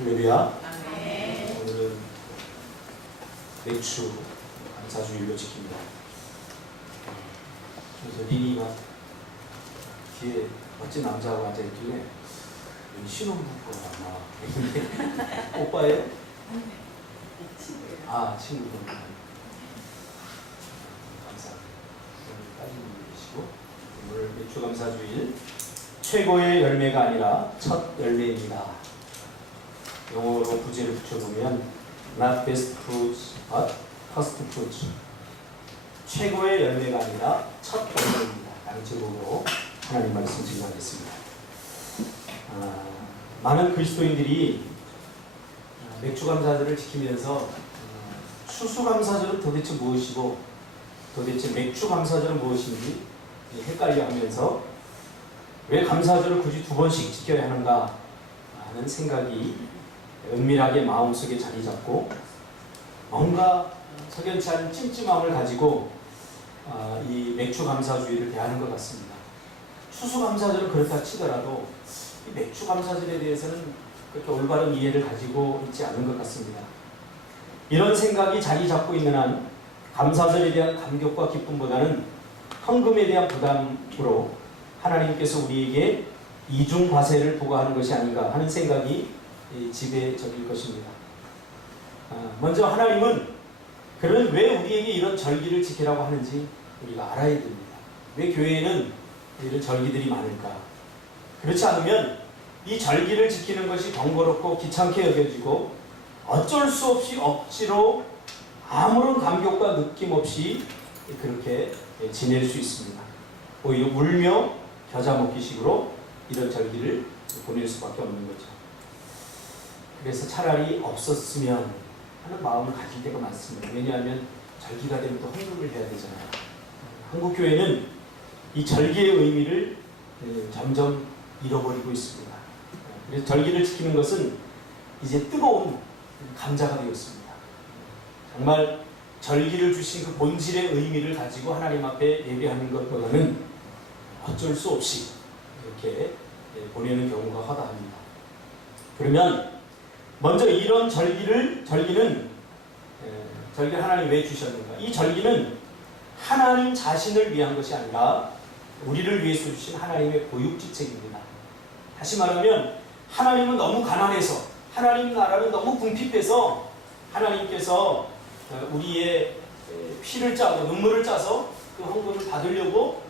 할렐루야. 아멘. 오늘은 맥주 감사주일로 지킵니다. 그래서 리니가 뒤에 멋진 남자하고 앉아있길래 신혼부부가 아마 오빠예요? 아, 친구분. 감사합니다. 오늘 빠진 분 계시고, 오늘 맥주 감사주일 최고의 열매가 아니라 첫 열매입니다. 영어로 부제를 붙여보면 Not best fruits, but first fruits. 최고의 열매가 아니라 첫 열매입니다. 라는 제목으로 하나님 말씀 증거하겠습니다. 많은 그리스도인들이 맥주감사절을 지키면서 추수감사절은 도대체 무엇이고 도대체 맥주감사절은 무엇인지 헷갈려 하면서 왜 감사절을 굳이 두 번씩 지켜야 하는가 하는 생각이 은밀하게 마음속에 자리 잡고 뭔가 석연치 않은 찜찜함을 가지고 이 맥주감사주의를 대하는 것 같습니다. 추수감사절은 그렇다 치더라도 이 맥주감사절에 대해서는 그렇게 올바른 이해를 가지고 있지 않은 것 같습니다. 이런 생각이 자리 잡고 있는 한 감사절에 대한 감격과 기쁨보다는 헌금에 대한 부담으로 하나님께서 우리에게 이중과세를 부과하는 것이 아닌가 하는 생각이 지배적일 것입니다. 먼저 하나님은 그러면 왜 우리에게 이런 절기를 지키라고 하는지 우리가 알아야 됩니다. 왜 교회에는 이런 절기들이 많을까? 그렇지 않으면 이 절기를 지키는 것이 번거롭고 귀찮게 여겨지고 어쩔 수 없이 억지로 아무런 감격과 느낌 없이 그렇게 지낼 수 있습니다. 오히려 울며 겨자 먹기식으로 이런 절기를 보낼 수밖에 없는 거죠. 그래서 차라리 없었으면 하는 마음을 가질 때가 많습니다. 왜냐하면 절기가 되면 또 헌금을 해야 되잖아요. 한국 교회는 이 절기의 의미를 점점 잃어버리고 있습니다. 그래서 절기를 지키는 것은 이제 뜨거운 감자가 되었습니다. 정말 절기를 주신 그 본질의 의미를 가지고 하나님 앞에 예배하는 것보다는 어쩔 수 없이 이렇게 보내는 경우가 허다합니다. 그러면 먼저 이런 절기를 하나님 왜 주셨는가? 이 절기는 하나님 자신을 위한 것이 아니라 우리를 위해서 주신 하나님의 보육지책입니다. 다시 말하면 하나님은 너무 가난해서 하나님 나라는 너무 궁핍해서 하나님께서 우리의 피를 짜고 눈물을 짜서 그 헌금을 받으려고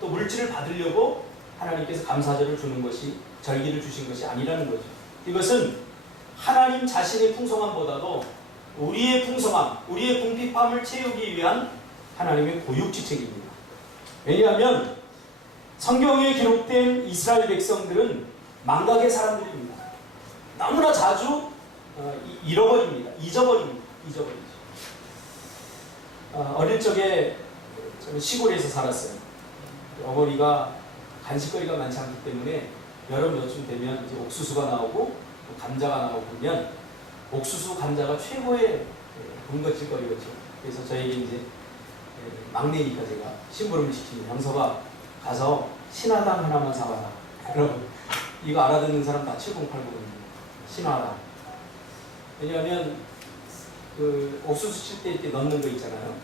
또 물질을 받으려고 하나님께서 감사절을 주는 것이 절기를 주신 것이 아니라는 거죠. 이것은 하나님 자신의 풍성함보다도 우리의 풍성함, 우리의 궁핍함을 채우기 위한 하나님의 보육지책입니다. 왜냐하면 성경에 기록된 이스라엘 백성들은 망각의 사람들입니다. 너무나 자주 잊어버리죠. 어릴 적에 저는 시골에서 살았어요. 어머니가 간식거리가 많지 않기 때문에 여름 여쯤 되면 이제 옥수수가 나오고 감자가 나오고 그러면 옥수수 감자가 최고의 군것질거리였죠. 그래서 저에게 이제 막내니까 제가 심부름을 시키면 형서가 가서 신화당 하나만 사와라. 여러분 이거 알아듣는 사람 다 7080거든요. 신화당. 왜냐하면 그 옥수수 칠 때 이렇게 넣는 거 있잖아요.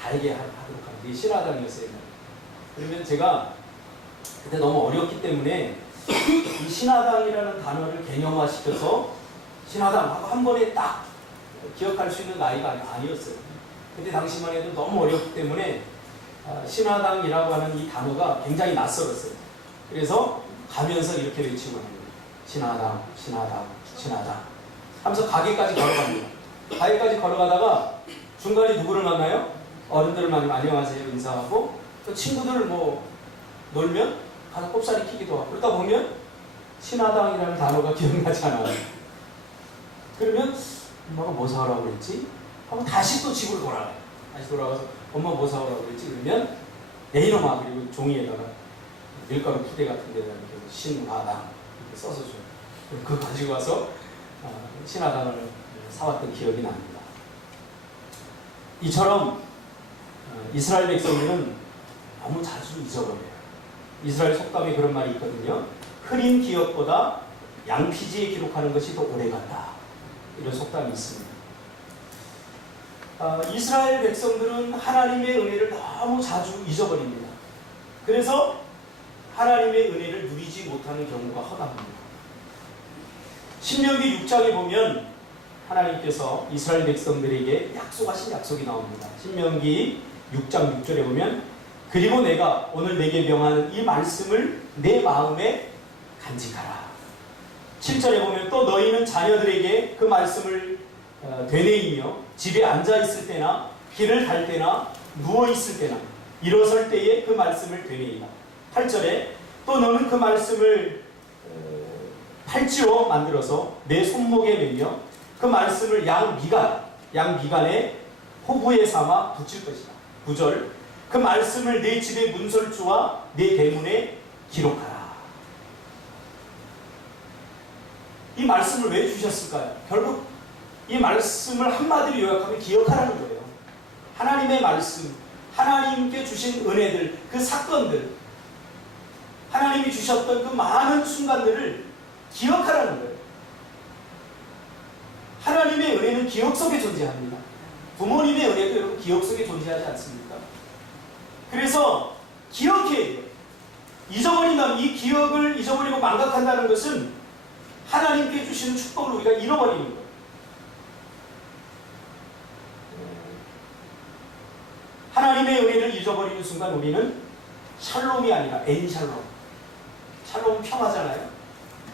달게 하도록 하는 게 신화당이었어요. 그러면 제가 그때 너무 어렸기 때문에 이 신화당이라는 단어를 개념화시켜서 신화당하고 한 번에 딱 기억할 수 있는 나이가 아니었어요. 그때 당시만 해도 너무 어렸기 때문에 신화당이라고 하는 이 단어가 굉장히 낯설었어요. 그래서 가면서 이렇게 외치고 하는 거예요. 신화당, 신화당, 신화당 하면서 가게까지 걸어갑니다. 가게까지 걸어가다가 중간에 누구를 만나요? 어른들을 만나면 안녕하세요 인사하고 또 친구들 뭐 놀면 가서 꼽사리 키기도 하고 그러다 보면 신화당이라는 단어가 기억나지 않아요. 그러면 엄마가 뭐 사오라고 그랬지? 하고 다시 또 집으로 돌아가요. 다시 돌아가서 엄마 뭐 사오라고 그랬지? 그러면 내 이놈아 그리고 종이에다가 밀가루 푸대 같은 데다 이렇게 신화당 이렇게 써서 줘요. 그거 가지고 와서 신화당을 사왔던 기억이 납니다. 이처럼 이스라엘 백성들은 너무 자주 잊어버려요. 이스라엘 속담에 그런 말이 있거든요. 흐린 기억보다 양피지에 기록하는 것이 더 오래간다. 이런 속담이 있습니다. 이스라엘 백성들은 하나님의 은혜를 너무 자주 잊어버립니다. 그래서 하나님의 은혜를 누리지 못하는 경우가 허다합니다. 신명기 6장에 보면 하나님께서 이스라엘 백성들에게 약속하신 약속이 나옵니다. 신명기 6장 6절에 보면 그리고 내가 오늘 내게 명하는 이 말씀을 내 마음에 간직하라. 7절에 보면 또 너희는 자녀들에게 그 말씀을 되뇌이며 집에 앉아있을 때나 길을 갈 때나 누워있을 때나 일어설 때에 그 말씀을 되뇌이라. 8절에 또 너는 그 말씀을 팔찌로 만들어서 내 손목에 매며 그 말씀을 양 미간에 호부에 삼아 붙일 것이다. 9절 그 말씀을 내 집의 문설주와 내 대문에 기록하라. 이 말씀을 왜 주셨을까요? 결국 이 말씀을 한마디로 요약하면 기억하라는 거예요. 하나님의 말씀, 하나님께 주신 은혜들, 그 사건들, 하나님이 주셨던 그 많은 순간들을 기억하라는 거예요. 하나님의 은혜는 기억 속에 존재합니다. 부모님의 은혜도 여러분 기억 속에 존재하지 않습니까? 그래서 기억해야 돼요. 잊어버린다면 이 기억을 잊어버리고 망각한다는 것은 하나님께 주시는 축복을 우리가 잃어버리는 거예요. 하나님의 은혜를 잊어버리는 순간 우리는 샬롬이 아니라 엔샬롬. 샬롬은 평화잖아요.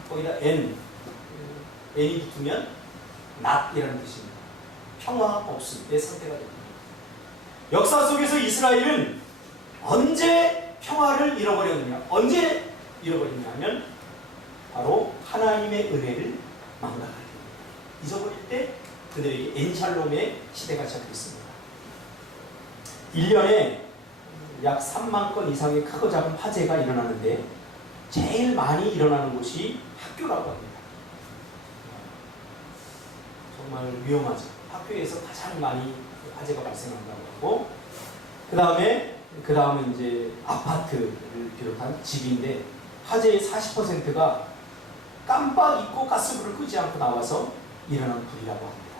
거기다 N이 붙으면 낫이라는 뜻입니다. 평화 없음의 상태가 됩니다. 역사 속에서 이스라엘은 언제 평화를 잃어버렸느냐? 언제 잃어버렸냐면 바로 하나님의 은혜를 망각할 때, 잊어버릴 때 그들에게 엔샬롬의 시대가 시작됐습니다. 1년에 약 3만 건 이상의 크고 작은 화재가 일어나는데 제일 많이 일어나는 곳이 학교라고 합니다. 정말 위험하죠. 학교에서 가장 많이 화재가 발생한다고 하고 그 다음에 이제 아파트를 비롯한 집인데 화재의 40%가 깜빡 잊고 가스불을 끄지 않고 나와서 일어난 불이라고 합니다.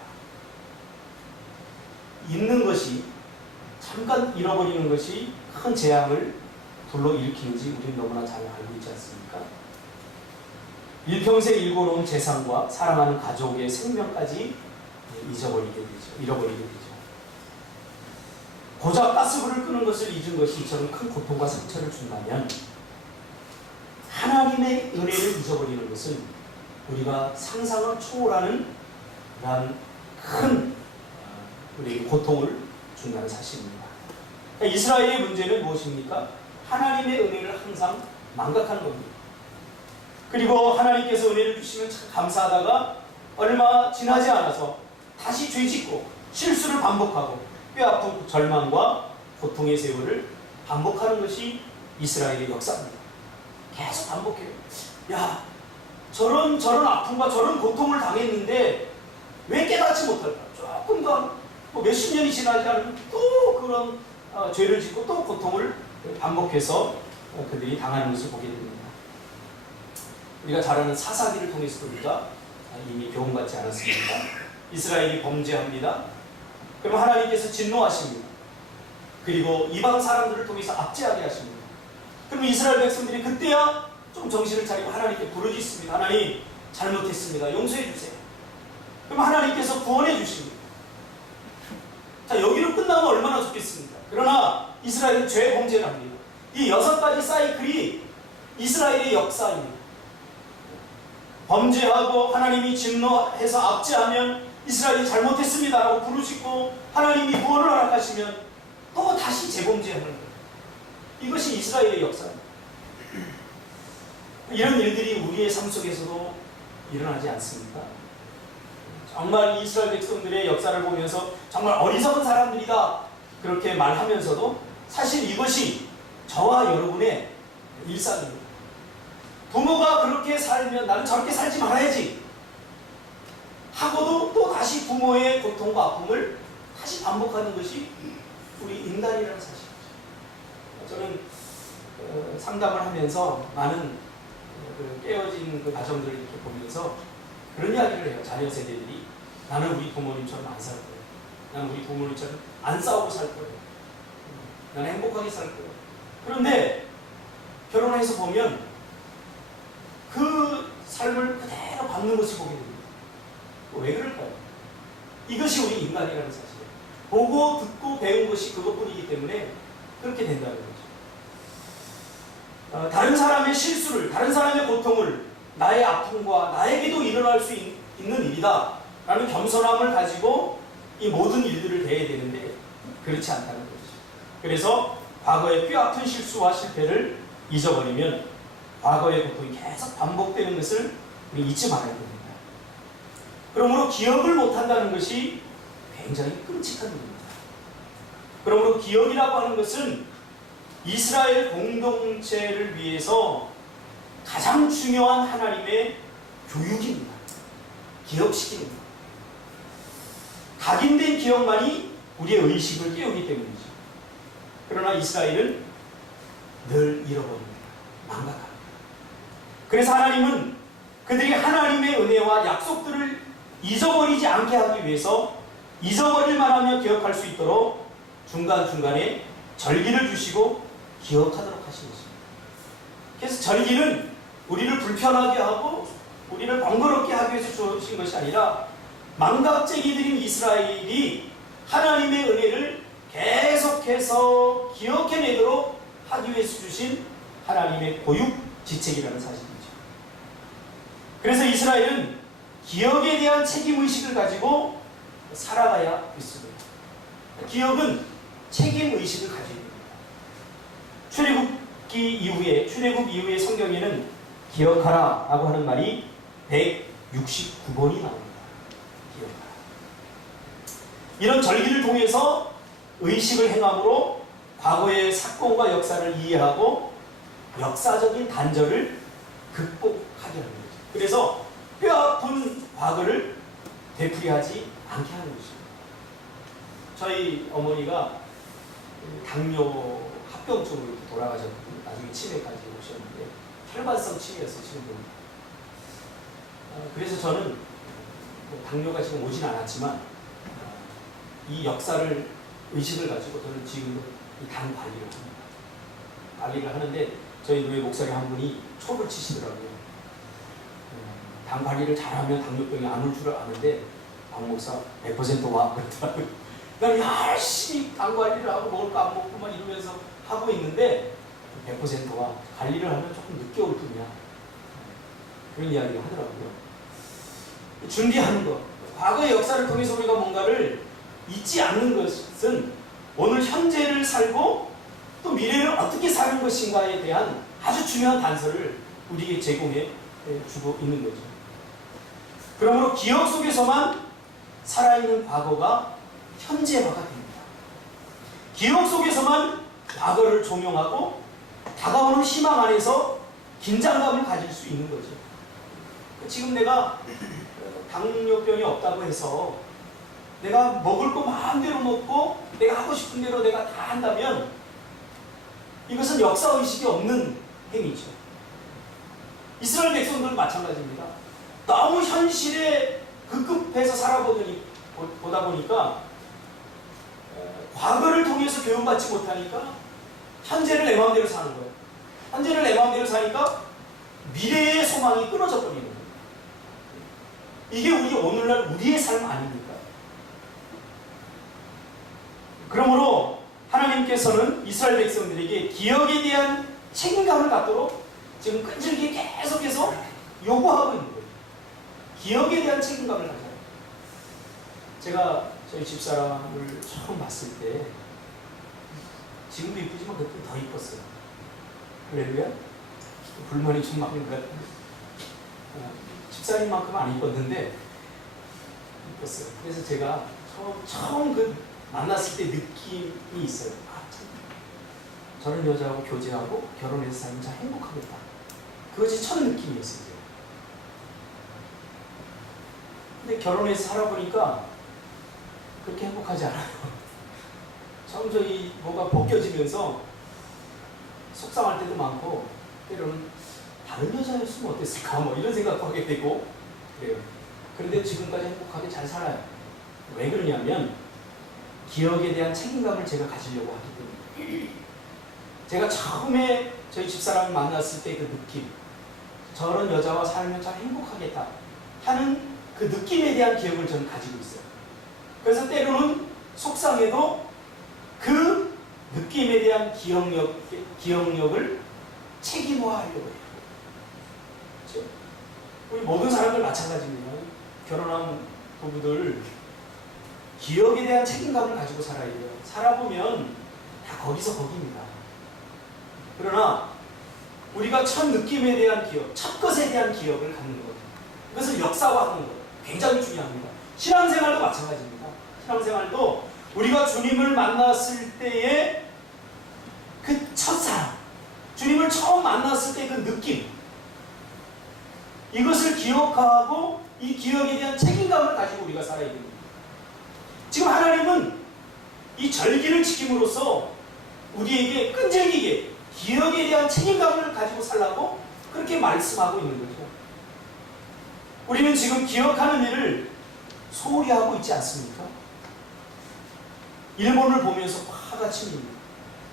잊는 것이 잠깐 잃어버리는 것이 큰 재앙을 불러일으키는지 우리는 너무나 잘 알고 있지 않습니까? 일평생 일궈놓은 재산과 사랑하는 가족의 생명까지 잃어버리게 되죠. 고작 가스불을 끄는 것을 잊은 것이 이처럼 큰 고통과 상처를 준다면 하나님의 은혜를 잊어버리는 것은 우리가 상상을 초월하는 큰 우리에게 고통을 준다는 사실입니다. 그러니까 이스라엘의 문제는 무엇입니까? 하나님의 은혜를 항상 망각하는 겁니다. 그리고 하나님께서 은혜를 주시면 참 감사하다가 얼마 지나지 않아서 다시 죄짓고 실수를 반복하고 뼈아픈 절망과 고통의 세월을 반복하는 것이 이스라엘의 역사입니다. 계속 반복해요. 야, 저런 아픔과 저런 고통을 당했는데 왜 깨닫지 못할까? 조금 더 몇십 년이 지나지 않으면 또 그런 죄를 짓고 또 고통을 반복해서 그들이 당하는 것을 보게 됩니다. 우리가 잘 아는 사사기를 통해서도 우리가 이미 교훈받지 않았습니까? 이스라엘이 범죄합니다. 그럼 하나님께서 진노하십니다. 그리고 이방 사람들을 통해서 압제하게 하십니다. 그럼 이스라엘 백성들이 그때야 좀 정신을 차리고 하나님께 부르짖습니다. 하나님 잘못했습니다. 용서해 주세요. 그럼 하나님께서 구원해 주십니다. 자, 여기로 끝나면 얼마나 좋겠습니까? 그러나 이스라엘은 죄 범죄를 합니다. 이 6가지 사이클이 이스라엘의 역사입니다. 범죄하고 하나님이 진노해서 압제하면 이스라엘이 잘못했습니다라고 부르짖고 하나님이 구원을 허락하시면 또 다시 재범죄하는 거예요. 이것이 이스라엘의 역사입니다. 이런 일들이 우리의 삶 속에서도 일어나지 않습니까? 정말 이스라엘 백성들의 역사를 보면서 정말 어리석은 사람들이다 그렇게 말하면서도 사실 이것이 저와 여러분의 일상입니다. 부모가 그렇게 살면 나는 저렇게 살지 말아야지 하고도 또 다시 부모의 고통과 아픔을 다시 반복하는 것이 우리 인간이라는 사실이죠. 저는 상담을 하면서 많은 그 깨어진 그 가정들을 이렇게 보면서 그런 이야기를 해요. 자녀 세대들이 나는 우리 부모님처럼 안 살 거예요. 나는 우리 부모님처럼 안 싸우고 살 거예요. 나는 행복하게 살 거예요. 그런데 결혼해서 보면 그 삶을 그대로 받는 것을 보게 됩니다. 왜 그럴까요? 이것이 우리 인간이라는 사실이에요. 보고 듣고 배운 것이 그것뿐이기 때문에 그렇게 된다는 거죠. 다른 사람의 실수를, 다른 사람의 고통을 나의 아픔과 나에게도 일어날 수 있는 일이다 라는 겸손함을 가지고 이 모든 일들을 대해야 되는데 그렇지 않다는 거죠. 그래서 과거의 뼈아픈 실수와 실패를 잊어버리면 과거의 고통이 계속 반복되는 것을 우리 잊지 말아야 됩니다. 그러므로 기억을 못한다는 것이 굉장히 끔찍한 일입니다. 그러므로 기억이라고 하는 것은 이스라엘 공동체를 위해서 가장 중요한 하나님의 교육입니다. 기억시키는 것. 각인된 기억만이 우리의 의식을 깨우기 때문이죠. 그러나 이스라엘은 늘 잃어버립니다. 망각합니다. 그래서 하나님은 그들이 하나님의 은혜와 약속들을 잊어버리지 않게 하기 위해서 잊어버릴 만하며 기억할 수 있도록 중간중간에 절기를 주시고 기억하도록 하신 것입니다. 그래서 절기는 우리를 불편하게 하고 우리를 번거롭게 하기 위해서 주신 것이 아니라 망각쟁이들인 이스라엘이 하나님의 은혜를 계속해서 기억해내도록 하기 위해서 주신 하나님의 고육 지책이라는 사실이죠. 그래서 이스라엘은 기억에 대한 책임의식을 가지고 살아가야 했습니다. 기억은 책임의식을 가지고 있습니다. 출애굽 이후에 성경에는 기억하라 라고 하는 말이 169번이 나옵니다. 기억하라. 이런 절기를 통해서 의식을 행함으로 과거의 사건과 역사를 이해하고 역사적인 단절을 극복하게 하는 거죠. 그래서 뼈아픈 과거를 되풀이하지 않게 하는 것입니다. 저희 어머니가 당뇨 합병증으로 이렇게 돌아가셨거든요. 나중에 치매까지 오셨는데 혈관성 치매였어요. 지금 그래서 저는 당뇨가 지금 오진 않았지만 이 역사를 의식을 가지고 저는 지금도 이 당 관리를 합니다. 관리를 하는데 저희 교회 목사님 한 분이 촉을 치시더라고요. 당 관리를 잘하면 당뇨병이 안 올 줄 아는데 박 목사 100% 와 그러더라고요. 그러니까 열심히 당 관리를 하고 먹을 거 안 먹고 막 이러면서 하고 있는데 100% 와 관리를 하면 조금 늦게 올 뿐이야. 그런 이야기를 하더라고요. 준비하는 것, 과거의 역사를 통해서 우리가 뭔가를 잊지 않는 것은 오늘 현재를 살고 또 미래를 어떻게 사는 것인가에 대한 아주 중요한 단서를 우리에게 제공해 주고 있는 거죠. 그러므로 기억 속에서만 살아있는 과거가 현재화가 됩니다. 기억 속에서만 과거를 종용하고 다가오는 희망 안에서 긴장감을 가질 수 있는 거죠. 지금 내가 당뇨병이 없다고 해서 내가 먹을 거 마음대로 먹고 내가 하고 싶은 대로 내가 다 한다면 이것은 역사의식이 없는 행위죠. 이스라엘 백성들은 마찬가지입니다. 너무 현실에 급급해서 살아보다 보니까 과거를 통해서 교육받지 못하니까 현재를 내 마음대로 사는 거예요. 현재를 내 마음대로 사니까 미래의 소망이 끊어져 버리는 거예요. 이게 우리 오늘날 우리의 삶 아닙니까? 그러므로 하나님께서는 이스라엘 백성들에게 기억에 대한 책임감을 갖도록 지금 끈질기게 계속해서 요구하고 있는 거예요. 기억에 대한 책임감을 가져요. 제가 저희 집사람을 처음 봤을 때 지금도 이쁘지만 그때 더 이뻤어요. 할렐루야? 불만이 좀 많은 것 같은데 집사님만큼은 안 이뻤는데 이뻤어요. 그래서 제가 처음 그 만났을 때 느낌이 있어요. 아, 참, 저런 여자하고 교제하고 결혼해서 살면 참 행복하겠다. 그것이 첫 느낌이었어요. 근데 결혼해서 살아보니까 그렇게 행복하지 않아요. 점점 뭐가 벗겨지면서 속상할 때도 많고 때로는 다른 여자였으면 어땠을까? 뭐 이런 생각도 하게 되고 그래요. 그런데 지금까지 행복하게 잘 살아요. 왜 그러냐면 기억에 대한 책임감을 제가 가지려고 하기 때문에. 제가 처음에 저희 집사람을 만났을 때 그 느낌, 저런 여자와 살면 참 행복하겠다 하는 그 느낌에 대한 기억을 저는 가지고 있어요. 그래서 때로는 속상해도 그 느낌에 대한 기억력을 책임화하려고 해요. 그렇죠? 우리 모든 사람들 마찬가지입니다. 결혼한 부부들 기억에 대한 책임감을 가지고 살아야 돼요. 살아보면 다 거기서 거기입니다. 그러나 우리가 첫 느낌에 대한 기억, 첫 것에 대한 기억을 갖는 것, 그것을 역사화하는 것 굉장히 중요합니다. 신앙생활도 마찬가지입니다. 신앙생활도 우리가 주님을 만났을 때의 그 첫사랑, 주님을 처음 만났을 때 그 느낌, 이것을 기억하고 이 기억에 대한 책임감을 가지고 우리가 살아야 됩니다. 지금 하나님은 이 절기를 지킴으로써 우리에게 끈질기게 기억에 대한 책임감을 가지고 살라고 그렇게 말씀하고 있는 거죠. 우리는 지금 기억하는 일을 소홀히 하고 있지 않습니까? 일본을 보면서 화가 치밉니다.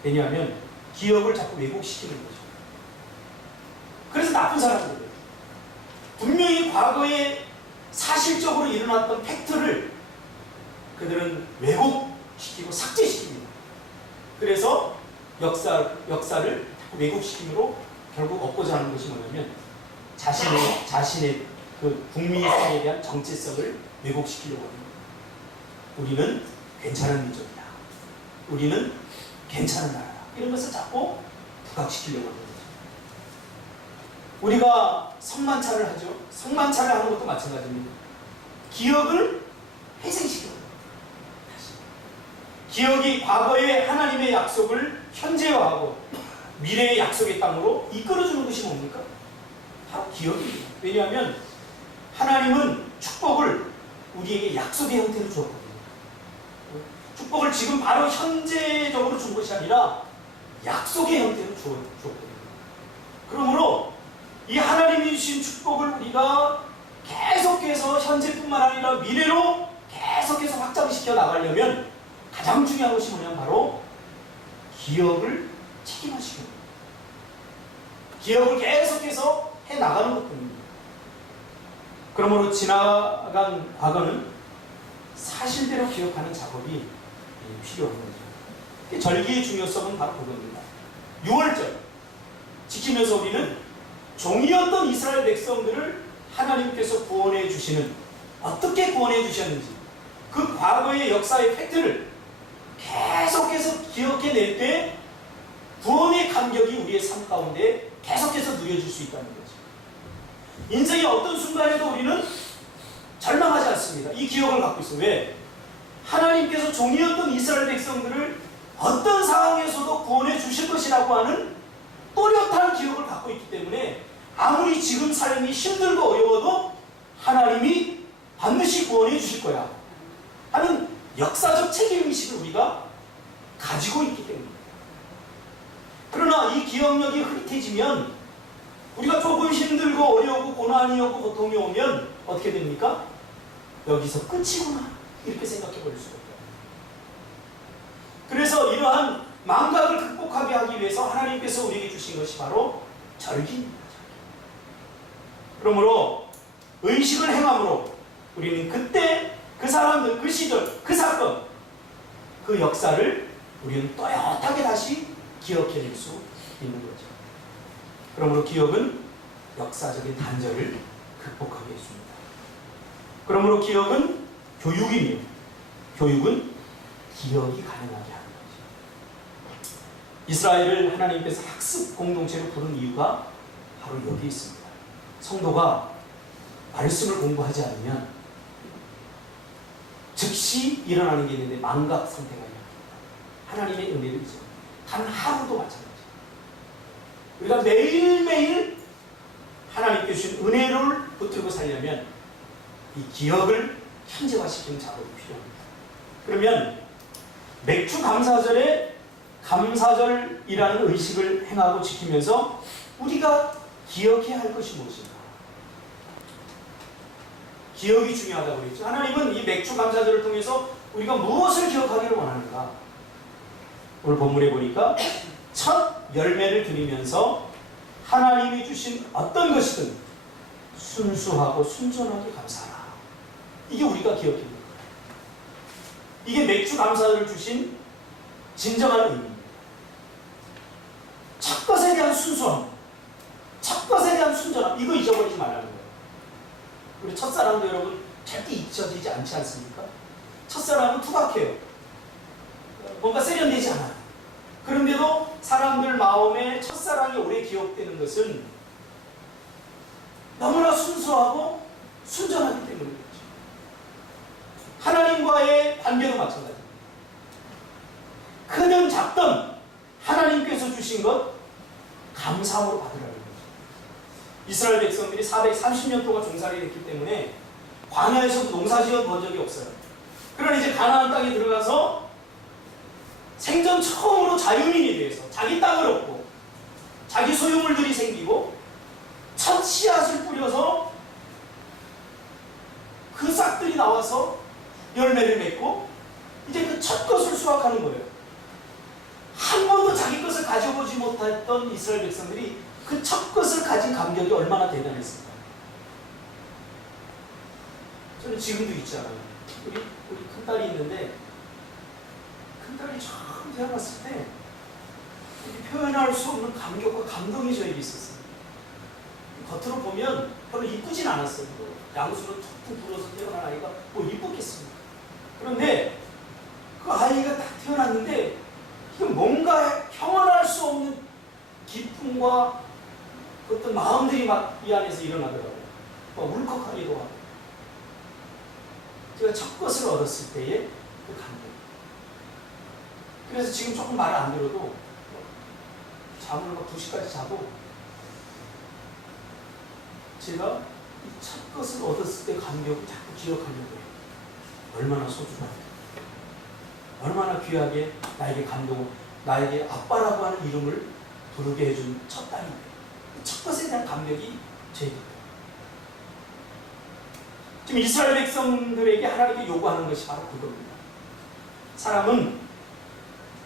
왜냐하면 기억을 자꾸 왜곡시키는 거죠. 그래서 나쁜 사람들이에요. 분명히 과거에 사실적으로 일어났던 팩트를 그들은 왜곡시키고 삭제시킵니다. 그래서 역사를 왜곡시킴으로 결국 얻고자 하는 것이 뭐냐면 자신의 그 국민성에 대한 정체성을 왜곡시키려고 합니다. 우리는 괜찮은 민족이다. 우리는 괜찮은 나라다. 이런 것을 자꾸 부각시키려고 하는 거죠. 우리가 성만찬을 하죠. 성만찬을 하는 것도 마찬가지입니다. 기억을 회생시키는 거예요. 기억이 과거의 하나님의 약속을 현재화하고 미래의 약속의 땅으로 이끌어주는 것이 뭡니까? 바로 기억입니다. 왜냐하면 하나님은 축복을 우리에게 약속의 형태로 주었거든요. 축복을 지금 바로 현재적으로 준 것이 아니라 약속의 형태로 주었거든요. 그러므로 이 하나님이 주신 축복을 우리가 계속해서 현재뿐만 아니라 미래로 계속해서 확장시켜 나가려면 가장 중요한 것이 뭐냐면 바로 기억을 책임화시키는 거예요. 기억을 계속해서 해나가는 것뿐입니다. 그러므로 지나간 과거는 사실대로 기억하는 작업이 필요한 거죠. 절기의 중요성은 바로 그겁니다. 6월절 지키면서 우리는 종이었던 이스라엘 백성들을 하나님께서 구원해 주시는, 어떻게 구원해 주셨는지 그 과거의 역사의 팩트를 계속해서 기억해낼 때 구원의 감격이 우리의 삶 가운데 계속해서 누려질 수 있다는 거죠. 인생의 어떤 순간에도 우리는 절망하지 않습니다. 이 기억을 갖고 있어요. 왜? 하나님께서 종이었던 이스라엘 백성들을 어떤 상황에서도 구원해 주실 것이라고 하는 또렷한 기억을 갖고 있기 때문에 아무리 지금 삶이 힘들고 어려워도 하나님이 반드시 구원해 주실 거야 하는 역사적 책임의식을 우리가 가지고 있기 때문입니다. 그러나 이 기억력이 흐릿해지면 우리가 조금 힘들고 어려우고 고난이 오고 고통이 오면 어떻게 됩니까? 여기서 끝이구나 이렇게 생각해 버릴 수가 있어요. 그래서 이러한 망각을 극복하게 하기 위해서 하나님께서 우리에게 주신 것이 바로 절기입니다. 그러므로 의식을 행함으로 우리는 그때 그 사람들, 그 시절, 그 사건, 그 역사를 우리는 또렷하게 다시 기억해낼 수 있는 거죠. 그러므로 기억은 역사적인 단절을 극복하게 해줍니다. 그러므로 기억은 교육이며 교육은 기억이 가능하게 하는 거죠. 이스라엘을 하나님께서 학습 공동체로 부른 이유가 바로 여기 있습니다. 성도가 말씀을 공부하지 않으면 즉시 일어나는 게 있는데 망각 상태가 일어납니다. 하나님의 은혜를 잊어. 단 하루도 마찬가지예요. 우리가 매일매일 하나님께 주신 은혜를 붙들고 살려면 이 기억을 현재화시키는 작업이 필요합니다. 그러면 맥주 감사절에 감사절이라는 의식을 행하고 지키면서 우리가 기억해야 할 것이 무엇인가? 기억이 중요하다고 그랬죠. 하나님은 이 맥주 감사절을 통해서 우리가 무엇을 기억하기를 원하는가? 오늘 본문에 보니까 첫 열매를 드리면서 하나님이 주신 어떤 것이든 순수하고 순전하게 감사하라. 이게 우리가 기억해야 됩니다. 이게 맥주 감사를 주신 진정한 의미입니다. 첫 것에 대한 순수함, 첫 것에 대한 순전함, 이거 잊어버리지 말라는 거예요. 우리 첫사랑도 여러분 절대 잊혀지지 않지 않습니까? 첫사랑은 투박해요. 뭔가 세련되지 않아요. 그런데도 사람들 마음에 첫사랑이 오래 기억되는 것은 너무나 순수하고 순전하기 때문이죠. 하나님과의 관계도 마찬가지입니다. 크든 작든 하나님께서 주신 것 감사함으로 받으라는 거죠. 이스라엘 백성들이 430년 동안 종살이 됐기 때문에 광야에서도 농사지어 본 적이 없어요. 그러나 이제 가나안 땅에 들어가서 생전 처음으로 자유민이 돼서 자기 땅을 얻고 자기 소유물들이 생기고 첫 씨앗을 뿌려서 그 싹들이 나와서 열매를 맺고 이제 그 첫 것을 수확하는 거예요. 한 번도 자기 것을 가져보지 못했던 이스라엘 백성들이 그 첫 것을 가진 감격이 얼마나 대단했을까. 저는 지금도 있잖아요. 우리 큰딸이 있는데 큰딸이 처음 태어났을 때 표현할 수 없는 감격과 감동이 저에게 있었어요. 겉으로 보면 별로 이쁘진 않았어요. 양수로 툭툭 불어서 태어난 아이가 뭐 이쁘겠습니까? 그런데 그 아이가 딱 태어났는데 뭔가 형언할 수 없는 기쁨과 어떤 마음들이 막 이 안에서 일어나더라고요. 막 울컥하기도 하고. 제가 첫 것을 얻었을 때의 그 감동. 그래서 지금 조금 말을 안 들어도 잠을 막 2시까지 자고 제가 이 첫 것을 얻었을 때 감격을 자꾸 기억하려고 해요. 얼마나 소중하게, 얼마나 귀하게 나에게 감동을, 나에게 아빠라고 하는 이름을 부르게 해준 첫 딸인데 첫 것에 대한 감격이 제일 크다. 지금 이스라엘 백성들에게 하나님께 요구하는 것이 바로 그겁니다. 사람은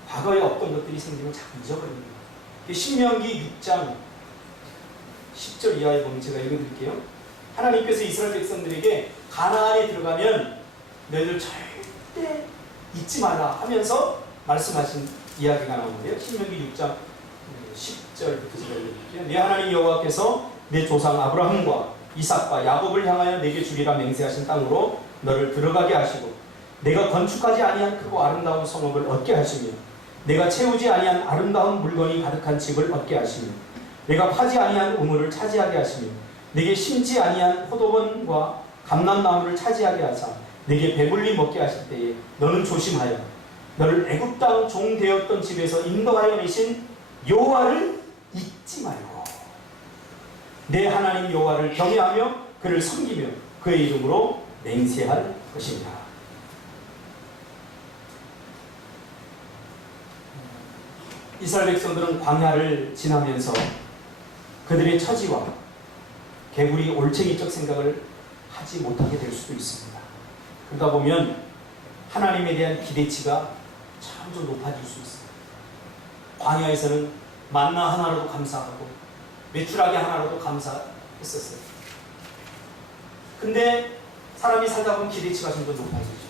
과거에 어떤 것들이 생기면 자꾸 잊어버립니다. 신명기 6장 10절 이하에 보면 제가 읽어드릴게요. 하나님께서 이스라엘 백성들에게 가나안에 들어가면 너희들 절대 잊지 말라 하면서 말씀하신 이야기가 나오는데요. 신명기 6장 10절부터 제가 읽어드릴게요. 내 하나님 여호와께서 내 조상 아브라함과 이삭과 야곱을 향하여 내게 주리라 맹세하신 땅으로 너를 들어가게 하시고 내가 건축하지 아니한 크고 아름다운 성읍을 얻게 하시며 내가 채우지 아니한 아름다운 물건이 가득한 집을 얻게 하시며 내가 파지 아니한 우물을 차지하게 하시며 내게 심지 아니한 포도원과 감람나무를 차지하게 하사 내게 배불리 먹게 하실 때에 너는 조심하여 너를 애굽 땅 종 되었던 집에서 인도하여 내신 여호와를 잊지 말고 내 하나님 여호와를 경외하며 그를 섬기며 그의 이름으로 맹세할 것입니다. 이스라엘 백성들은 광야를 지나면서 그들의 처지와 개구리 올챙이적 생각을 하지 못하게 될 수도 있습니다. 그러다 보면 하나님에 대한 기대치가 점점 높아질 수 있습니다. 광야에서는 만나 하나로도 감사하고 메추라기 하나로도 감사했었어요. 근데 사람이 살다 보면 기대치가 점점 높아지죠.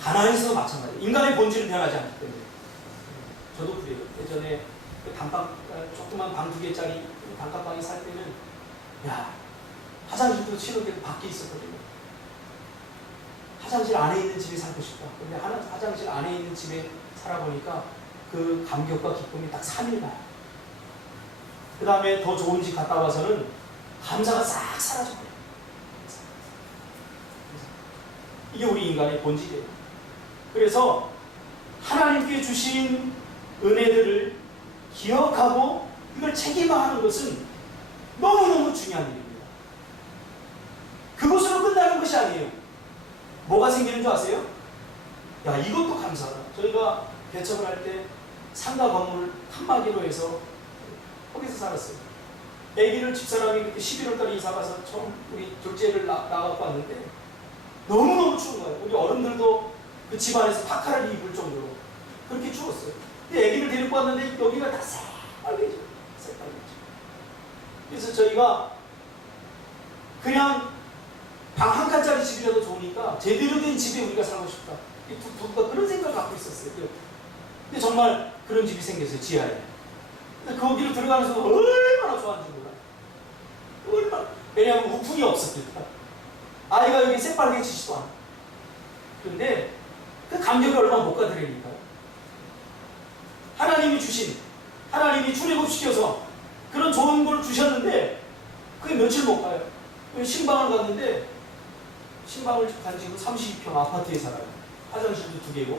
가나안에서도 마찬가지예요. 인간의 본질은 변하지 않기 때문에. 저도 그래요. 예전에 단방, 조그만 방 2개짜리 단칸방에 살 때는 야, 화장실도 치료되고 밖에 있었거든요. 화장실 안에 있는 집에 살고 싶다. 근데 화장실 안에 있는 집에 살아보니까 그 감격과 기쁨이 딱 3일 가요. 그 다음에 더 좋은 집 갔다 와서는 감사가 싹 사라져버려요. 이게 우리 인간의 본질이에요. 그래서 하나님께 주신 은혜들을 기억하고 이걸 책임화하는 것은 너무너무 중요한 일입니다. 그것으로 끝나는 것이 아니에요. 뭐가 생기는 줄 아세요? 야, 이것도 감사하다. 저희가 개척을 할 때 상가 건물을 칸막이로 해서 거기서 살았어요. 아기를 집사람이 그때 11월달에 이사가서 처음 우리 둘째를 나갖고 왔는데 너무너무 추운 거예요. 우리 어른들도 그 집안에서 파카를 입을 정도로 그렇게 추웠어요. 근데 아기를 데리고 왔는데 여기가 다 새빨개져. 그래서 저희가 그냥 방 한 칸짜리 집이라도 좋으니까 제대로 된 집에 우리가 살고 싶다. 부부가 그런 생각을 갖고 있었어요. 근데 정말 그런 집이 생겼어요. 지하에. 근데 거기를 들어가면서 얼마나 좋아하는지 몰라요. 얼마나. 왜냐하면 우풍이 없었으니까. 아이가 여기 새빨개지지도 않아. 그런데 그 감격을 얼마나 못 가더라니까요. 하나님이 주신, 하나님이 출애굽시켜서 그런 좋은 걸 주셨는데 그게 며칠 못 가요. 신방을 갔는데 신방을 간 지금 32평 아파트에 살아요. 화장실도 2개고.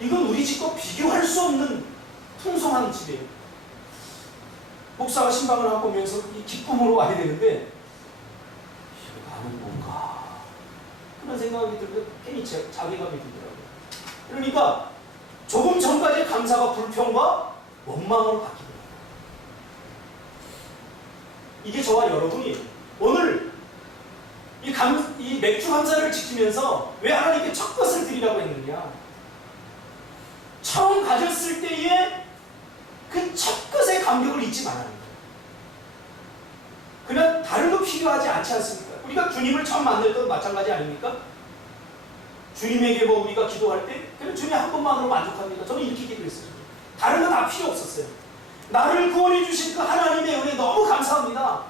이건 우리 집과 비교할 수 없는 풍성한 집이에요. 목사가 신방을 하고 오면서 이 기쁨으로 와야 되는데 나는 뭔가 그런 생각이 들고 괜히 자괴감이 들더라고요. 그러니까 조금 전까지 감사가 불평과 원망으로 바뀌더라고요. 이게 저와 여러분이 오늘 이 맥주 감사를 지키면서 왜 하나님께 첫 것을 드리라고 했느냐. 처음 가졌을 때의 그 첫 것의 감격을 잊지 말아야 합니다. 그냥 다른 거 필요하지 않지 않습니까? 우리가 주님을 처음 만날 때도 마찬가지 아닙니까? 주님에게 뭐 우리가 기도할 때 그냥 주님 한 번만으로 만족합니다. 저는 이렇게 기도했어요. 다른 거 다 필요 없었어요. 나를 구원해 주신 그 하나님의 은혜 너무 감사합니다.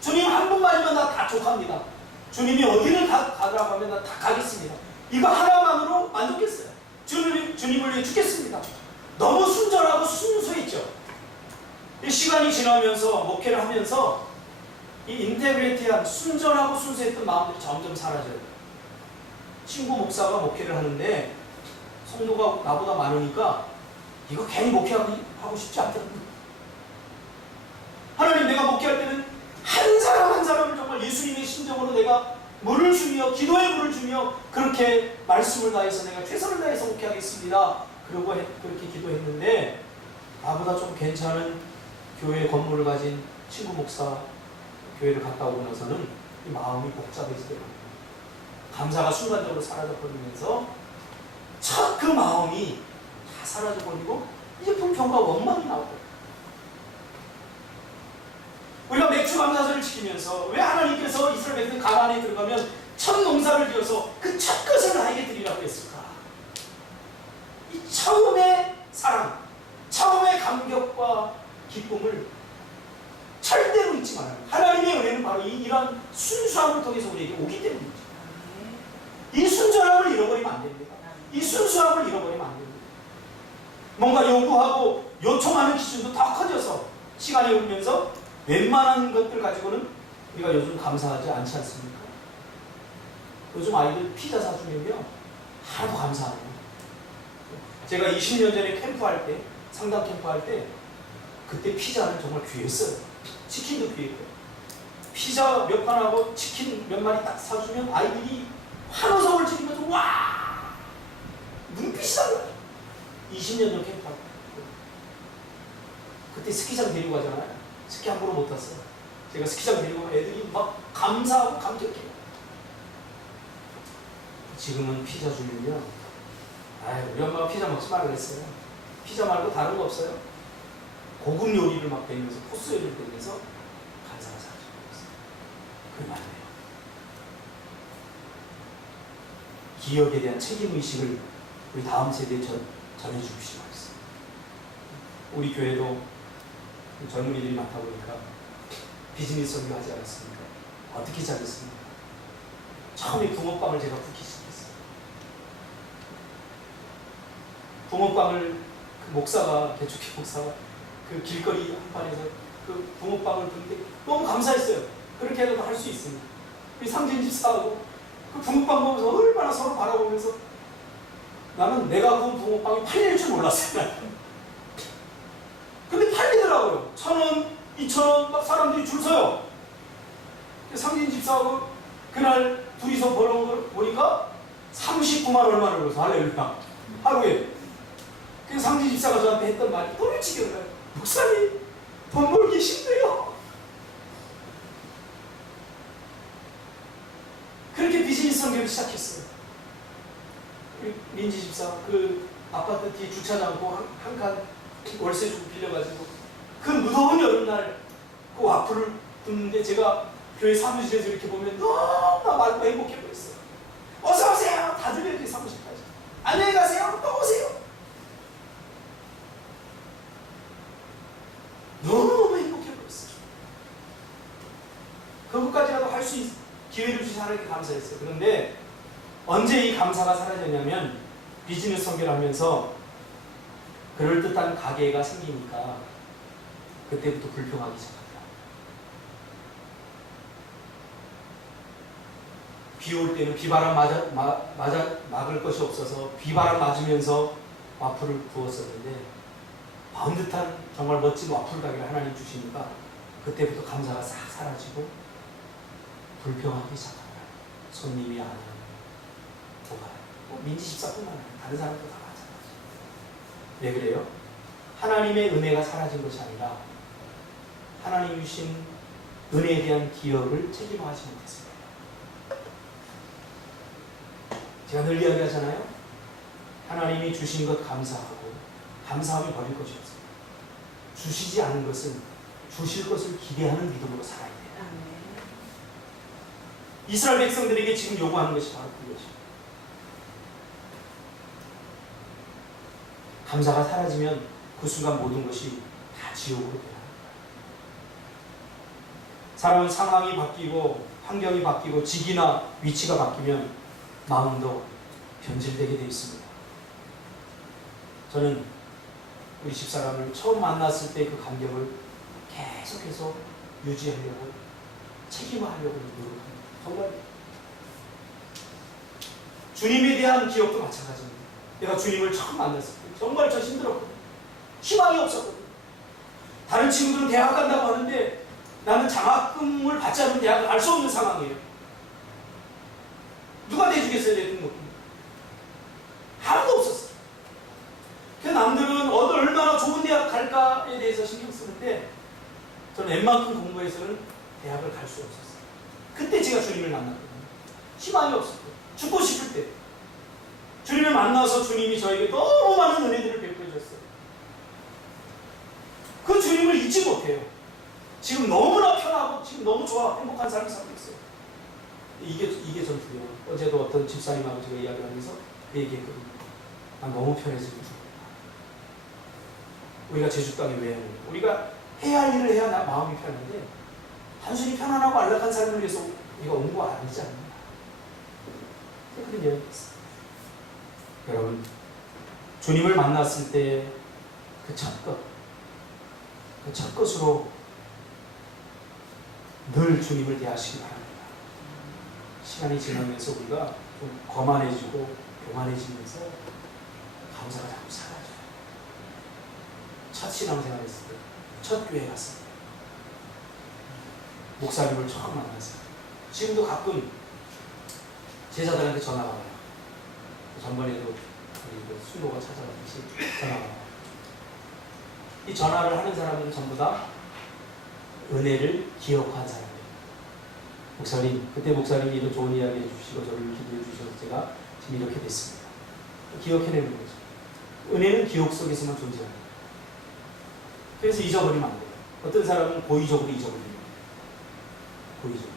주님 한 번만이면 나 다 족합니다. 주님이 어디를 가더라고 하면 나 다 가겠습니다. 이거 하나만으로 만족했어요. 주님을 위해 죽겠습니다. 너무 순전하고 순수했죠. 이 시간이 지나면서 목회를 하면서 이 인테그리티한 순전하고 순수했던 마음들이 점점 사라져요. 친구 목사가 목회를 하는데 성도가 나보다 많으니까 이거 괜히 목회하고 싶지 않더라고요. 하나님, 내가 목회할 때는 한 사람 한 사람을 정말 예수님의 심정으로 내가 물을 주며 기도의 물을 주며 그렇게 말씀을 다해서 내가 최선을 다해서 목회하겠습니다. 그러고 그렇게 기도했는데 나보다 좀 괜찮은 교회 건물을 가진 친구 목사 교회를 갔다 오고 나서는 이 마음이 복잡해지더라고요. 감사가 순간적으로 사라져버리면서 첫 그 마음이 다 사라져버리고 이제 불평과 원망이 나오고, 우리가 맥주 감사절을 지키면서 왜 하나님께서 이스라엘 백성이 가나안에 들어가면 첫 농사를 지어서 그 첫 것을 나에게 드리라고 했을까? 이 처음의 사랑, 처음의 감격과 기쁨을 절대로 잊지 말아요. 하나님의 은혜는 바로 이러한 순수함을 통해서 우리에게 오기 때문이죠. 이 순전함을 잃어버리면 안 됩니다. 이 순수함을 잃어버리면 안 됩니다. 뭔가 요구하고 요청하는 기준도 더 커져서 시간이 흐르면서 웬만한 것들 가지고는 우리가 요즘 감사하지 않지 않습니까? 요즘 아이들 피자 사주면요 하나도 감사 안 해요. 제가 20년 전에 캠프할 때, 상담 캠프할 때 그때 피자는 정말 귀했어요. 치킨도 귀했고요. 피자 몇 판하고 치킨 몇 마리 딱 사주면 아이들이 환호성을 지르면서 와! 눈빛이 달라요. 20년 전 캠프할 때. 그때 스키장 데리고 가잖아요. 스키 한 번도 못 탔어요. 제가 스키장 데리고 애들이 막 감사하고 감격해요. 지금은 피자 주면요, 우리 엄마가 피자 먹지 말라 그랬어요. 피자 말고 다른 거 없어요? 고급 요리를 막 배우면서, 코스 요리를 배우면서 감사가 사라지고 있어요. 그게 맞네요. 기업에 대한 책임의식을 우리 다음 세대에 전해주시기 바랍니다. 우리 교회도 젊은이들이 많다 보니까 비즈니스 선교 하지 않았습니까? 어떻게 잘했습니까? 처음에 붕어빵을 제가 굽기 시작했어요. 붕어빵을 그 목사가, 개축회 목사가 그 길거리 한판에서 그 붕어빵을 굽는데 너무 감사했어요. 그렇게 해도 할 수 있습니다. 우리 상진 집사하고 그 붕어빵 보면서 얼마나 서로 바라보면서, 나는 내가 구운 붕어빵이 팔릴 줄 몰랐어요. 근데 팔리더라고요. 1,000원, 2,000원 막 사람들이 줄 서요. 상진 집사하고 그날 둘이서 벌어온 걸 보니까 39만 얼마를 벌어서 할렐루야. 하루에. 그 상진 집사가 저한테 했던 말이 너무 지겨워요. 목사님, 돈 벌기 힘들어요. 그렇게 비즈니스 선교를 시작했어요. 민지 집사 그 아파트 뒤 주차장 한 칸 월세 주고 빌려가지고 그 무더운 여름날 그 와플을 굽는데 제가 교회 사무실에서 이렇게 보면 너무나 맑고 행복해 보였어요. 어서 오세요. 다들 이렇게 사무실까지. 안녕히 가세요. 또 오세요. 너무너무 행복해 보였어요. 그것까지라도 할 수 있는 기회를 주신 하나님께 감사했어요. 그런데 언제 이 감사가 사라졌냐면 비즈니스 선교를 하면서 그럴듯한 가게가 생기니까 그때부터 불평하기 시작합니다. 비 올 때는 비바람 막을 것이 없어서 비바람 맞으면서 와플을 구웠었는데 번듯한 정말 멋진 와플 가게를 하나님 주시니까 그때부터 감사가 싹 사라지고 불평하기 시작합니다. 손님이 안 오고 뭐가 민지 집사뿐만 아니라 다른 사람도 다 마찬가지. 왜 그래요? 하나님의 은혜가 사라진 것이 아니라 하나님 주신 은혜에 대한 기억을 책임하지 못했습니다. 제가 늘 이야기하잖아요. 하나님이 주신 것 감사하고 감사함이 버릴 것이 없어요. 주시지 않은 것은 주실 것을 기대하는 믿음으로 살아야 돼요. 이스라엘 백성들에게 지금 요구하는 것이 바로 그것이에요. 감사가 사라지면 그 순간 모든 것이 다 지옥으로 돼요. 사람은 상황이 바뀌고 환경이 바뀌고 직이나 위치가 바뀌면 마음도 변질되게 되어 있습니다. 저는 우리 집사람을 처음 만났을 때 그 감격을 계속해서 유지하려고 책임하려고 노력합니다. 정말 주님에 대한 기억도 마찬가지입니다. 내가 주님을 처음 만났을 때 정말 저 힘들었거든요. 희망이 없었거든요. 다른 친구들은 대학 간다고 하는데 나는 장학금을 받지 않으면 대학을 갈 수 없는 상황이에요. 누가 내주겠어요, 내 등록금? 아무도 없었어요. 그 남들은 얼마나 좋은 대학 갈까에 대해서 신경 쓰는데 저는 웬만큼 공부해서는 대학을 갈 수 없었어요. 그때 제가 주님을 만났거든요. 희망이 없었고 죽고 싶을 때 주님을 만나서 주님이 저에게 너무 많은 은혜들을 베풀어 주셨어요. 그 주님을 잊지 못해요. 지금 너무나 편하고 지금 너무 좋아 행복한 삶을 살고 있어요. 이게 전 두려워요. 어제도 어떤 집사님하고 제가 이야기하면서 그 얘기했거든요. 난 너무 편해지고 죽었다. 우리가 제주 땅에 왜 하는 거예요? 우리가 해야 할 일을 해야 마음이 편한데 단순히 편안하고 안락한 삶을 위해서 우리가 온 거 아니지 않나. 그런 이야기가 있어요. 여러분, 주님을 만났을 때 그 첫 것으로 늘 주님을 대하시기 바랍니다. 시간이 지나면서 우리가 좀 거만해지고 교만해지면서 감사가 자꾸 사라져요. 첫 신앙생활 했을 때, 첫 교회 갔을 때, 목사님을 처음 만났어요. 지금도 가끔 제자들한테 전화가 와요. 전번에도 우리 순도가 찾아왔듯이 전화가 와요. 이 전화를 하는 사람은 전부 다 은혜를 기억한 사람이에요. 목사님, 그때 목사님이 이런 좋은 이야기 해주시고 저를 기도해 주셔서 제가 지금 이렇게 됐습니다. 기억해내는 거죠. 은혜는 기억 속에서만 존재합니다. 그래서 잊어버리면 안 돼요. 어떤 사람은 고의적으로 잊어버립니다. 고의적으로.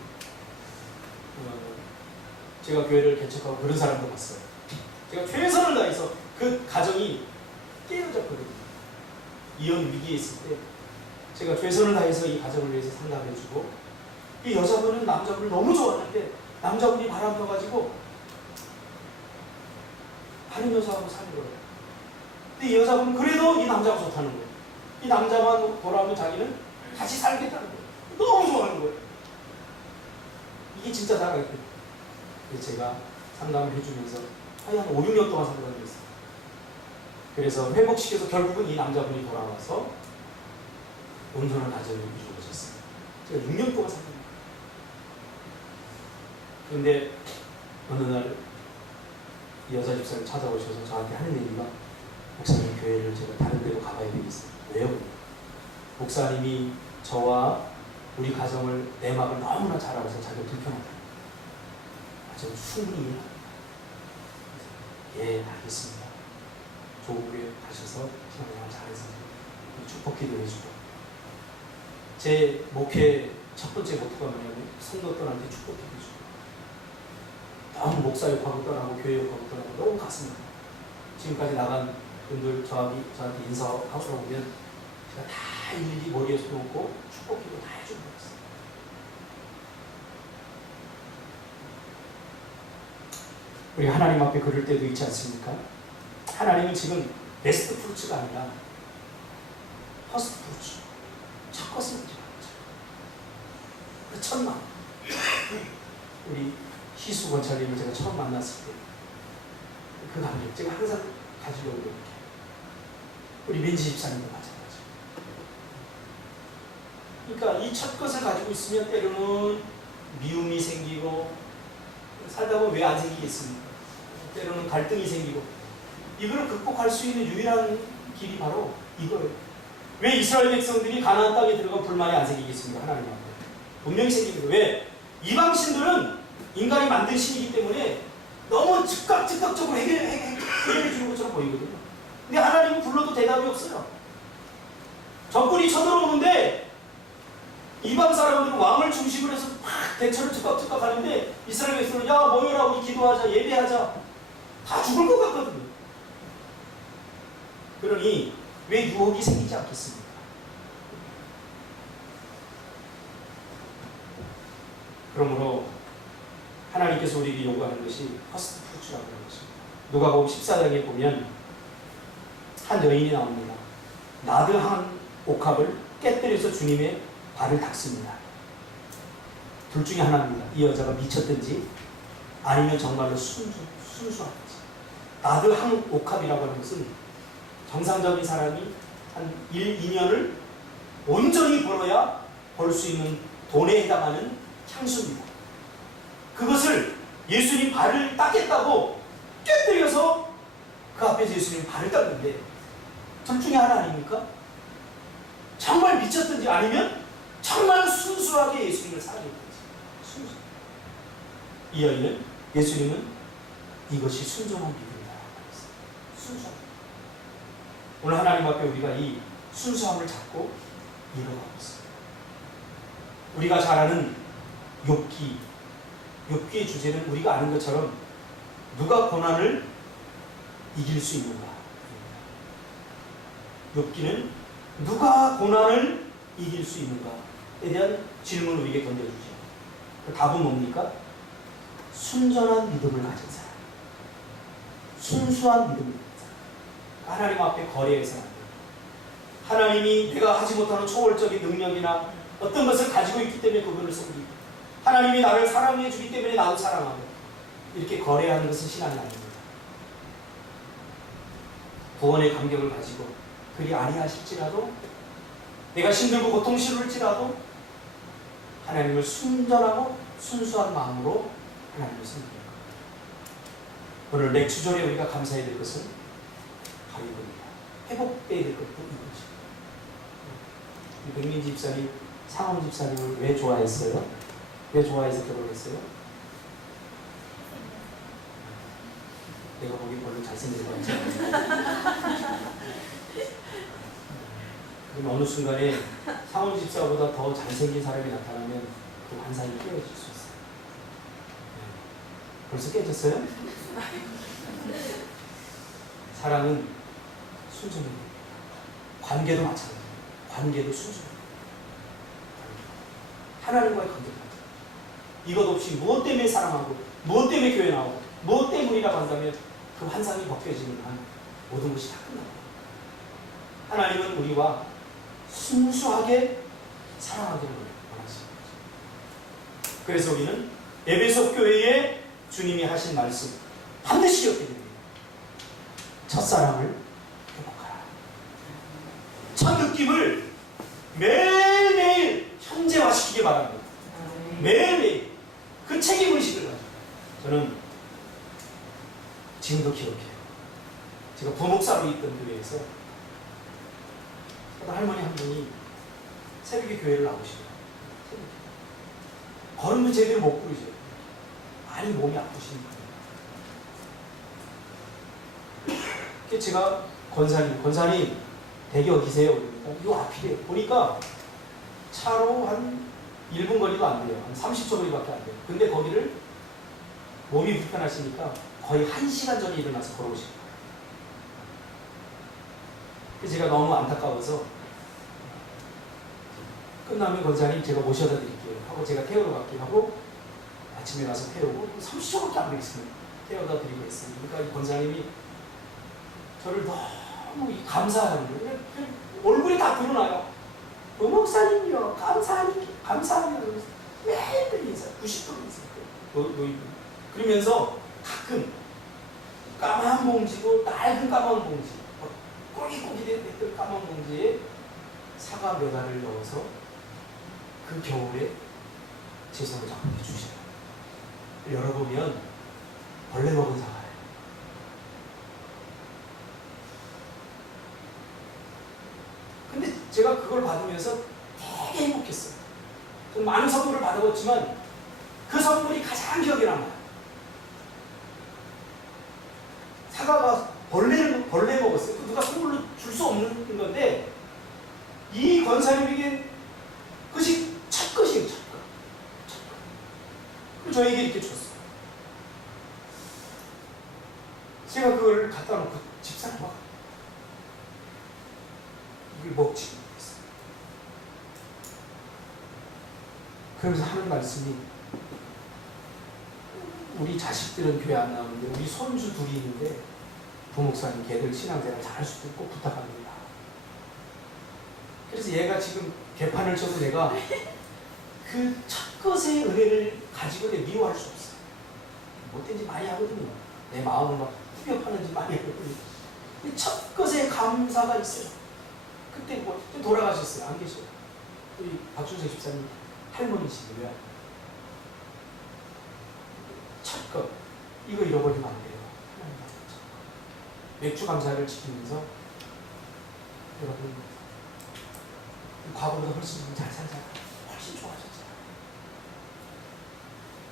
제가 교회를 개척하고 그런 사람도 봤어요. 제가 최선을 다해서 그 가정이 깨어졌거든요. 이혼 위기에 있을 때 제가 최선을 다해서 이 가정을 위해서 상담해주고 이 여자분은 남자분을 너무 좋아하는데 남자분이 바람 펴가지고 다른 여자하고 사는 거예요. 근데 이 여자분은 그래도 이 남자가 좋다는 거예요. 이 남자만 돌아오면 자기는 같이 살겠다는 거예요. 너무 좋아하는 거예요. 이게 진짜 나라겠거든요. 그래서 제가 상담을 해주면서 한 5, 6년 동안 상담을 했어요. 그래서 회복시켜서 결국은 이 남자분이 돌아와서 온전한 가정을 이루어졌어요. 제가 6년 동안 상담을 했어요. 그런데 어느 날 이 여자 집사님 찾아오셔서 저한테 하는 얘기가 목사님 교회를 제가 다른 데로 가봐야 되겠어요. 왜요? 목사님이 저와 우리 가정을 내막을 너무나 잘 알아서 자기가 불편하다. 저는 충분히 이해합니다. 예, 알겠습니다. 조국에 가셔서 신앙생활 잘해서 축복 기도해주고, 제 목회 첫 번째 모토가 뭐냐면 성도들한테 축복 기도해주고, 너무 목사역하고 떠나고 교회역하고 떠나고 너무 가슴이 아파요. 지금까지 나간 분들 저한테 인사하고 오면 제가 다 일일이 머리에 손 얹고 축복 기도 다 해주고 있어요. 우리 하나님 앞에 그럴 때도 있지 않습니까? 하나님은 지금 베스트 프루츠가 아니라 퍼스트 프루츠, 첫 것을 먼저 받자. 그 첫만 우리 희수 권찰님을 제가 처음 만났을 때 그 감정 제가 항상 가지려고 이렇게, 우리 민지 집사님도 마찬가지. 그러니까 이 첫 것을 가지고 있으면 때로는 미움이 생기고, 살다 보면 왜 안 생기겠습니까? 때로는 갈등이 생기고, 이걸 극복할 수 있는 유일한 길이 바로 이거예요. 왜 이스라엘 백성들이 가나안 땅에 들어가 불만이 안 생기겠습니까? 하나님 앞에 분명히 생깁니다. 왜? 이방신들은 인간이 만든 신이기 때문에 너무 즉각적으로 해결해 주는 것처럼 보이거든요. 근데 하나님은 불러도 대답이 없어요. 적군이 쳐들어오는데 이방 사람들은 왕을 중심으로 해서 막 대처를 즉각 하는데, 이스라엘 백성은 야 모여라, 우리 기도하자, 예배하자, 다 죽을 것 같거든요. 그러니 왜 유혹이 생기지 않겠습니까? 그러므로 하나님께서 우리에게 요구하는 것이 퍼스트 프루츠라고 하는 것입니다. 누가복음 14장에 보면 한 여인이 나옵니다. 나드 한 옥합을 깨뜨려서 주님의 발을 닦습니다. 둘 중에 하나입니다. 이 여자가 미쳤든지 아니면 정말로 순수한지. 나드 한 옥합이라고 하는 것은 정상적인 사람이 한 1, 2년을 온전히 벌어야 벌 수 있는 돈에 해당하는 향수입니다. 그것을 예수님 발을 닦겠다고 깨뜨려서 그 앞에서 예수님 발을 닦는데, 둘 중에 하나 아닙니까? 정말 미쳤든지 아니면 정말 순수하게 예수님을 사랑했든지. 순수. 이 여인은, 예수님은 이것이 순종한 믿음이라고 했어요. 순수함. 오늘 하나님 앞에 우리가 이 순수함을 잡고 이뤄가고 있습니다. 우리가 잘 아는 욥기의 주제는 우리가 아는 것처럼 누가 고난을 이길 수 있는가? 욥기는 누가 고난을 이길 수 있는가에 대한 질문을 우리에게 던져주죠. 그 답은 뭡니까? 순전한 믿음을 가진 사람, 순수한 믿음을 가진 사람. 하나님 앞에 거래해서는 안 돼요. 하나님이 내가 하지 못하는 초월적인 능력이나 어떤 것을 가지고 있기 때문에 그분을 섬기고, 하나님이 나를 사랑해 주기 때문에 나도 사랑하고, 이렇게 거래하는 것은 신앙이 아닙니다. 구원의 감격을 가지고 그리 아니하실지라도, 내가 힘들고 고통스러울지라도 하나님을 순전하고 순수한 마음으로 하나님을 섬깁니다. 오늘 렉추절에 우리가 감사해야 될 것은 바로 이겁니다. 회복돼야 될 것도 이것입니다. 백민지 집사님, 상원 집사님을 왜 좋아했어요? 왜 좋아해서 결혼했어요? 내가 보기 별로 잘생긴 거 같지 않아요? 그럼 어느 순간에 상원 집사보다 더 잘생긴 사람이 나타나면 그 환상이 깨어질 수 있어요. 벌써 깨졌어요? 사랑은 순전입니다. 관계도 마찬가지입니다. 관계도 순전입니다. 하나님과의 관계도 마찬가지입니다. 이것 없이 무엇 때문에 사랑하고 무엇 때문에 교회 나오고 무엇 때문이라고 한다면 그 환상이 벗겨지는 한 모든 것이 다 끝납니다. 하나님은 우리와 순수하게 사랑하기를 원하십니다. 그래서 우리는 에베소 교회에 주님이 하신 말씀 반드시 기억해야 됩니다. 첫사랑을 회복하라. 첫 느낌을 매일매일 현재화시키기 바랍니다. 매일매일 그 책임의식을 가지고. 저는 지금도 기억해요. 제가 부목사로 있던 교회에서 할머니 한 분이 새벽에 교회를 나오시고, 걸음도 제대로 못 부르죠. 많이 몸이 아프십니다. 제가 권사님 대기 계세요. 요 앞이래요. 보니까 차로 한 1분 거리도 안 돼요. 한 30초 거리밖에 안 돼요. 근데 거기를 몸이 불편하시니까 거의 1시간 전에 일어나서 걸어오시고. 제가 너무 안타까워서 끝나면 권사님 제가 모셔다 드릴게요 하고 제가 태우러 갈게요 하고 아침에 가서 태우고 30초밖에 안 되겠습니다. 태워다 드리고 했습니다. 그러니까 이 권사님이 저를 너무 감사하는 거예요. 얼굴이 다 드러나요. 목사님이요, 감사합니다. 매일 인사, 90분 인사. 그러면서 가끔 까만 봉지고 낡은 까만 봉지, 꼬깃꼬깃했던 까만 봉지에 사과 몇 알을 넣어서 그 겨울에 제 손을 잡고 주셔요. 열어보면 벌레 먹은 사과예요. 근데 제가 그걸 받으면서 되게 행복했어요. 좀 많은 선물을 받아봤지만 그 선물이 가장 기억에 남아요. 사과가 벌레 먹었어요. 누가 선물로 줄 수 없는 건데 이 권사님에게 그것이 첫 것이에요. 첫 것. 그리고 저에게 이렇게 줬어요. 제가 그걸 갖다 놓고 집사람아 이걸 먹지 못했어요. 그러면서 하는 말씀이 우리 자식들은 교회 안 나오는데 우리 손주 둘이 있는데 부목사님 걔들 신앙생활 잘할 수도 있고 부탁합니다. 그래서 얘가 지금 개판을 쳐도 내가 그 첫 것의 은혜를 가지고 내 미워할 수 없어. 못된지 많이 하거든요. 내 마음을 막 후벼파는지 많이 하거든요. 첫 것에 감사가 있어요. 그때 뭐 돌아가셨어요. 안 계셔요. 우리 박준석 집사님 할머니시고요. 첫 것 이거 잃어버리면 안 돼요. 맥주 감사를 지키면서 여러분 과거보다 훨씬 잘 살잖아. 훨씬 좋아졌잖아.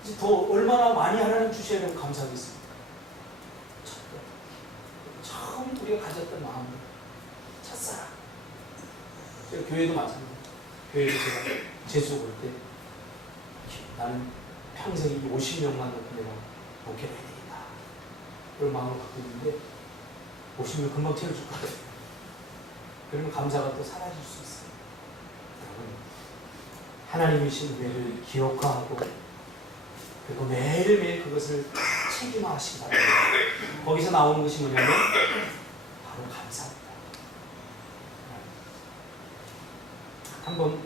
이제 더 얼마나 많이 하나님 주셔야 되고 감사하겠습니까? 첫 것. 처음 우리가 가졌던 마음을 첫사랑. 제가 교회도 마찬가지예요. 교회도 제가 제수 올 때 나는 평생 50명만 놓고 내가 목회를 해야 되겠다. 그런 마음을 갖고 있는데 50명 금방 채워줄 것 같아요. 그러면 감사가 또 사라질 수 있어요. 여러분, 하나님의 신뢰를 기억하고 그리고 매일매일 그것을 책임화하시기 바랍니다. 거기서 나오는 것이 뭐냐면 바로 감사합니다.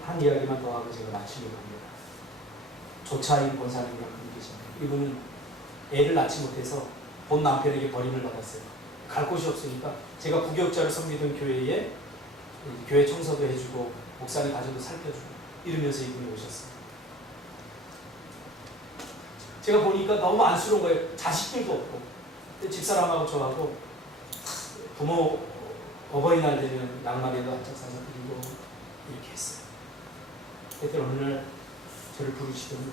한 이야기만 더 하고 제가 마치려고 합니다. 조차인 권사님이라고 분이 계십니다. 이분은 애를 낳지 못해서 본 남편에게 버림을 받았어요. 갈 곳이 없으니까 제가 부교육자를 섬기던 교회에 교회 청소도 해주고 목사님 가정도 살펴주고 이러면서 이분이 오셨어요. 제가 보니까 너무 안쓰러운 거예요. 자식들도 없고 집사람하고 저하고 부모 어버이날 되면 양말에도 한 짝 사서 드리고 이렇게 했어요. 그때 어느 날 저를 부르시더니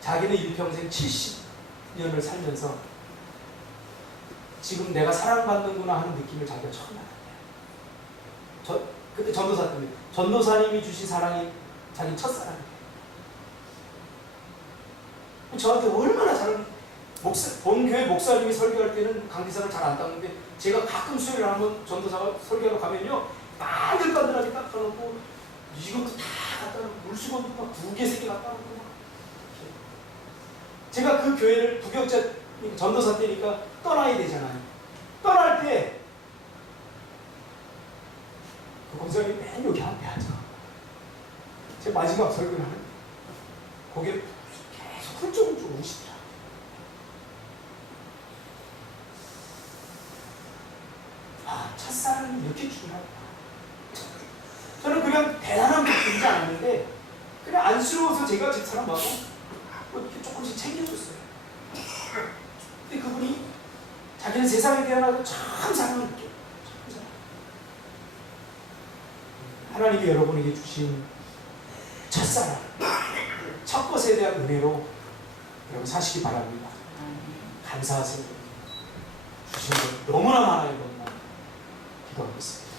자기는 일평생 70년을 살면서 지금 내가 사랑받는구나 하는 느낌을 자기가 처음 알았대요. 그때 전도사 때문에 전도사님이 주신 사랑이 자기 첫사랑이에요. 저한테 얼마나 잘 본교회 목사님이 설교할 때는 강대상을 잘 안 닦는데 제가 가끔 수요일에 한번 전도사가 설교하러 가면요 반들반들하게 닦아놓고 이것도 다 갖다 놓고 물수건도 막 2개, 3개 갖다 놓고 막 제가 그 교회를 부교육자 전도사 때니까 떠나야 되잖아요. 떠날 때 그 권사님이 맨 여기 앞에 앉아. 제 마지막 설교를 하는데 고개를 계속 훌쩍훌쩍 우시더라. 아, 첫사랑이 이렇게 중요하구나. 저는 그냥 대단한 게 보이지 않았는데 그냥 안쓰러워서 제가 집사람하고 이렇게 조금씩 챙겨줬어요. 근데 그분이 자기는 세상에 대한 참 사랑을 느껴요. 참 사랑. 하나님이 여러분에게 주신 첫사랑, 첫 것에 대한 은혜로 여러분 사시기 바랍니다. 감사하세요. 주신 것 너무나 많아요. 너무나. 기도하겠습니다.